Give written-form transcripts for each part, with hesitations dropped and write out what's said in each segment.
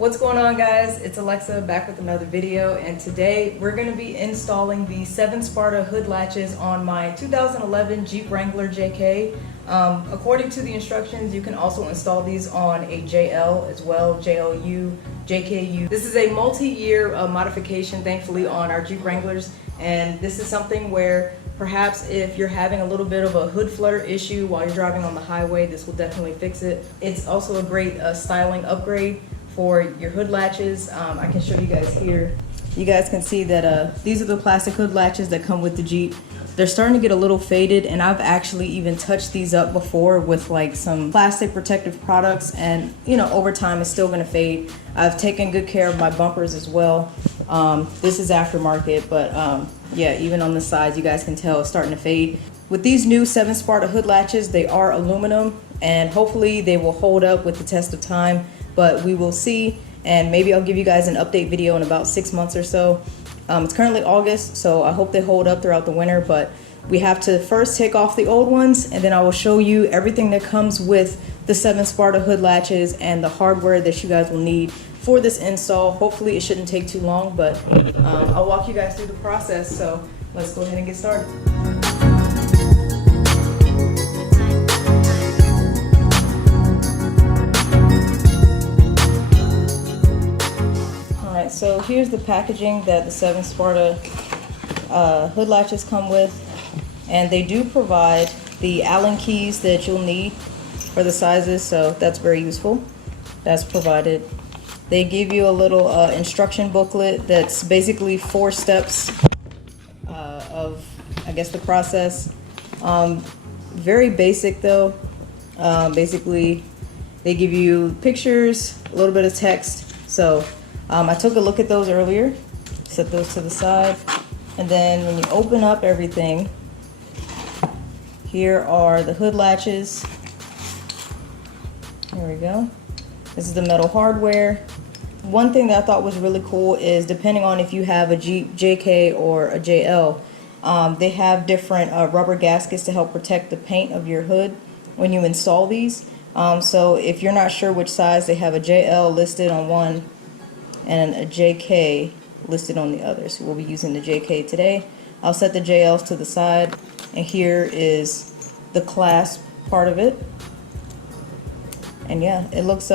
What's going on, guys? It's Alexa back with another video, and today we're going to be installing the 7 Sparta hood latches on my 2011 Jeep Wrangler JK. According to the instructions, you can also install these on a JL as well, JLU, JKU. This is a multi-year modification, thankfully, on our Jeep Wranglers, and this is something where perhaps if you're having a little bit of a hood flutter issue while you're driving on the highway, this will definitely fix it. It's also a great styling upgrade for your hood latches. I can show you guys here. You guys can see that these are the plastic hood latches that come with the Jeep. They're starting to get a little faded, and I've actually even touched these up before with like some plastic protective products, and you know, over time it's still gonna fade. I've taken good care of my bumpers as well. This is aftermarket, but yeah, even on the sides you guys can tell it's starting to fade. With these new 7 Sparta hood latches, they are aluminum, and hopefully they will hold up with the test of time, but we will see, and maybe I'll give you guys an update video in about 6 months or so. It's currently August, so I hope they hold up throughout the winter, but we have to first take off the old ones, and then I will show you everything that comes with the 7 Sparta hood latches and the hardware that you guys will need for this install. Hopefully it shouldn't take too long, but I'll walk you guys through the process, so let's go ahead and get started. So here's the packaging that the 7 Sparta hood latches come with, and they do provide the Allen keys that you'll need for the sizes, so that's very useful. That's provided. They give you a little instruction booklet that's basically 4 steps of, I guess, the process. Very basic though. Basically, they give you pictures, a little bit of text. So I took a look at those earlier, set those to the side, and then when you open up everything, here are the hood latches. There we go. This is the metal hardware. One thing that I thought was really cool is, depending on if you have a Jeep JK or a JL, they have different rubber gaskets to help protect the paint of your hood when you install these. So if you're not sure which size, they have a JL listed on one and a JK listed on the other. So we'll be using the JK today. I'll set the JLs to the side, and here is the clasp part of it. And yeah, it looks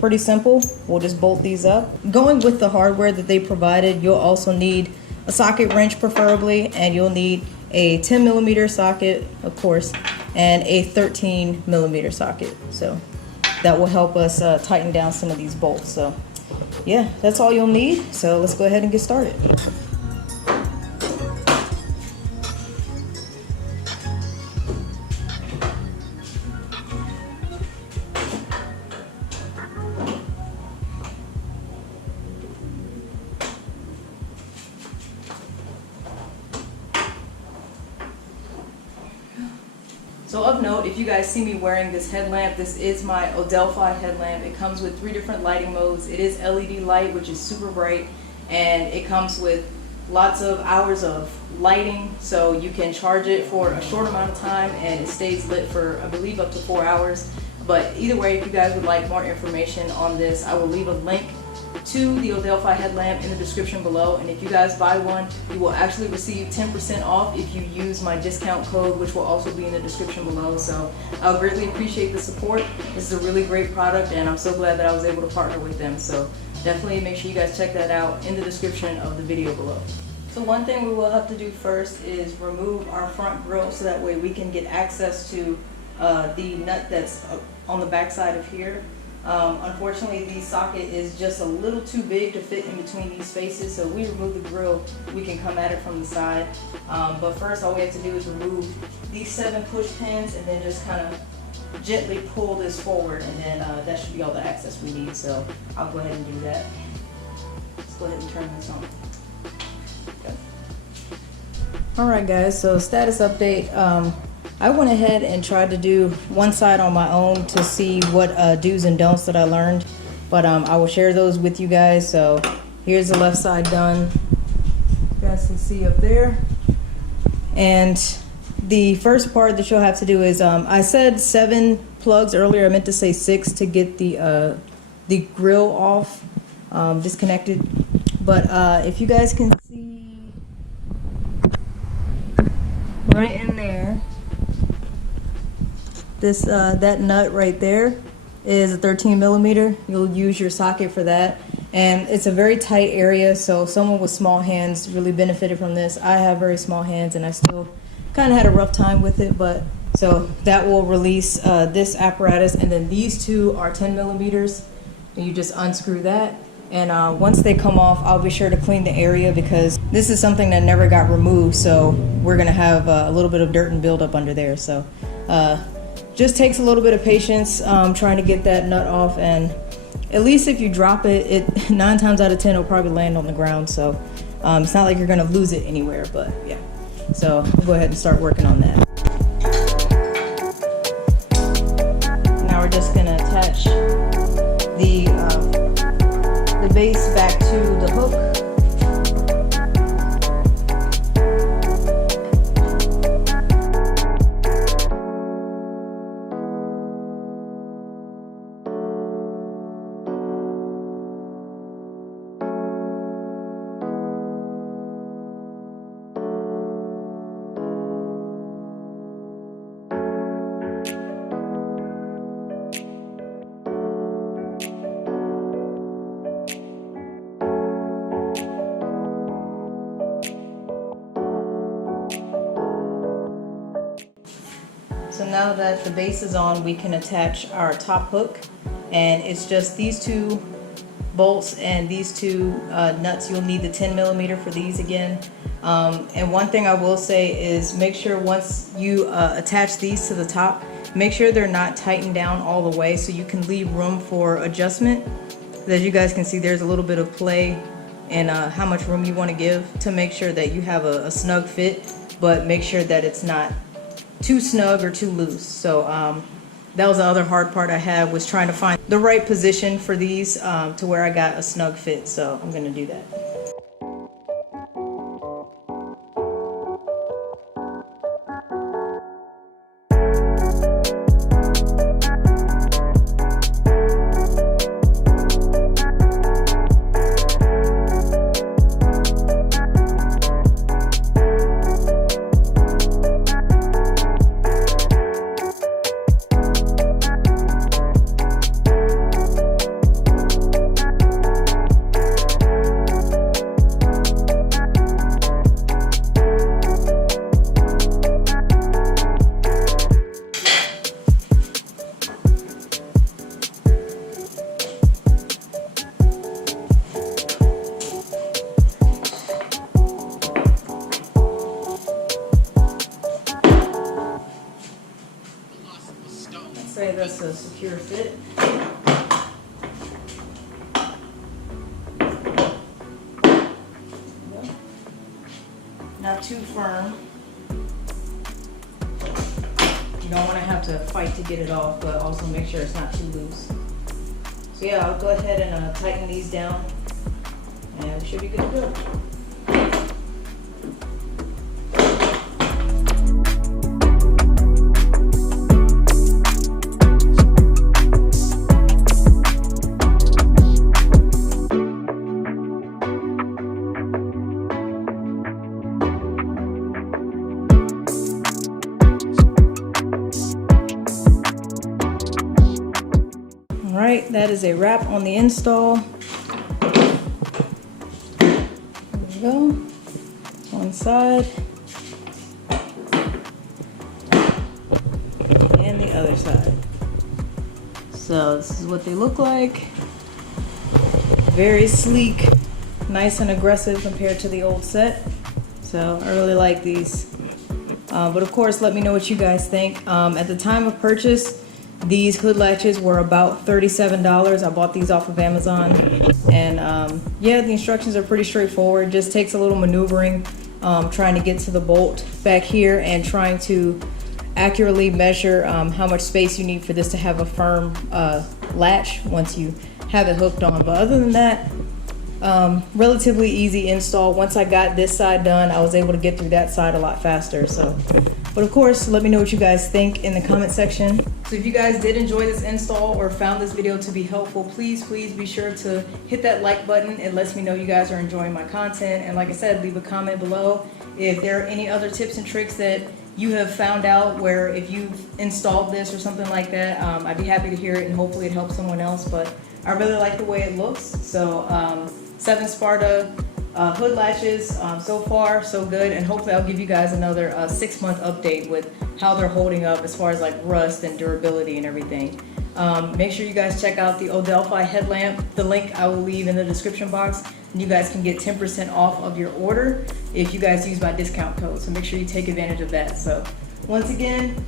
pretty simple. We'll just bolt these up. Going with the hardware that they provided, you'll also need a socket wrench preferably, and you'll need a 10mm socket, of course, and a 13mm socket. So that will help us tighten down some of these bolts. So yeah, that's all you'll need. So let's go ahead and get started. So of note, if you guys see me wearing this headlamp, this is my Odelfi headlamp. It comes with 3 different lighting modes. It is LED light, which is super bright, and it comes with lots of hours of lighting, so you can charge it for a short amount of time and it stays lit for, I believe, up to 4 hours. But either way, if you guys would like more information on this, I will leave a link to the Odelfi headlamp in the description below, and if you guys buy one, you will actually receive 10% off if you use my discount code, which will also be in the description below. So I'll greatly appreciate the support. This is a really great product, and I'm so glad that I was able to partner with them. So definitely make sure you guys check that out in the description of the video below. So one thing we will have to do first is remove our front grille, so that way we can get access to the nut that's on the back side of here. Unfortunately, the socket is just a little too big to fit in between these spaces, so we remove the grill, we can come at it from the side. But first, all we have to do is remove these 7 push pins, and then just kind of gently pull this forward, and then that should be all the access we need. So I'll go ahead and do that. Let's go ahead and turn this on. Okay. Alright guys, so status update. I went ahead and tried to do one side on my own to see what do's and don'ts that I learned, but I will share those with you guys. So here's the left side done. You guys can see up there. And the first part that you'll have to do is, I said 7 plugs earlier. I meant to say 6 to get the the grill off, disconnected. But if you guys can see right in there, this that nut right there is a 13 millimeter. You'll use your socket for that. And it's a very tight area, so someone with small hands really benefited from this. I have very small hands and I still kind of had a rough time with it, but so that will release this apparatus. And then these two are 10 millimeters, and you just unscrew that. And once they come off, I'll be sure to clean the area because this is something that never got removed, so we're gonna have a little bit of dirt and buildup under there. So just takes a little bit of patience trying to get that nut off, and at least if you drop it, 9 times out of 10 it'll probably land on the ground. So it's not like you're gonna lose it anywhere, but yeah. So we'll go ahead and start working on that. Now we're just gonna attach the base back to the hook. So now that the base is on, we can attach our top hook, and it's just these two bolts and these two nuts. You'll need the 10 millimeter for these again. And one thing I will say is make sure once you attach these to the top, make sure they're not tightened down all the way so you can leave room for adjustment. As you guys can see, there's a little bit of play in how much room you want to give to make sure that you have a snug fit, but make sure that it's not too snug or too loose. So that was the other hard part I had, was trying to find the right position for these to where I got a snug fit. So I'm gonna do that. Say that's a secure fit. Not too firm. You don't want to have to fight to get it off, but also make sure it's not too loose. So yeah, I'll go ahead and tighten these down, and we should be good to go. Alright, that is a wrap on the install. There we go. One side. And the other side. So this is what they look like. Very sleek, nice and aggressive compared to the old set. So I really like these. But of course, let me know what you guys think. At the time of purchase, these hood latches were about $37. I bought these off of Amazon. And yeah, the instructions are pretty straightforward. Just takes a little maneuvering, trying to get to the bolt back here and trying to accurately measure how much space you need for this to have a firm latch once you have it hooked on. But other than that, relatively easy install. Once I got this side done, I was able to get through that side a lot faster. So, but of course, let me know what you guys think in the comment section. So if you guys did enjoy this install or found this video to be helpful, please be sure to hit that like button. It lets me know you guys are enjoying my content. And like I said, leave a comment below if there are any other tips and tricks that you have found out where if you've installed this or something like that. I'd be happy to hear it, and hopefully it helps someone else. But I really like the way it looks. So 7 Sparta hood latches, so far so good, and hopefully I'll give you guys another 6-month update with how they're holding up as far as like rust and durability and everything. Make sure you guys check out the Odelfi headlamp. The link I will leave in the description box, and you guys can get 10% off of your order if you guys use my discount code. So make sure you take advantage of that. So once again,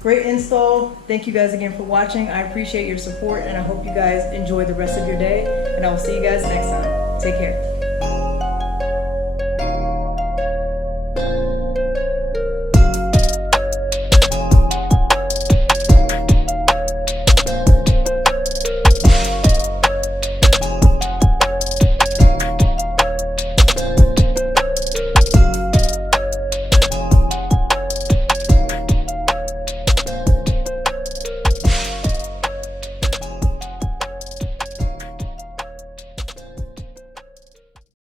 great install. Thank you guys again for watching. I appreciate your support, and I hope you guys enjoy the rest of your day, and I will see you guys next time. Take care.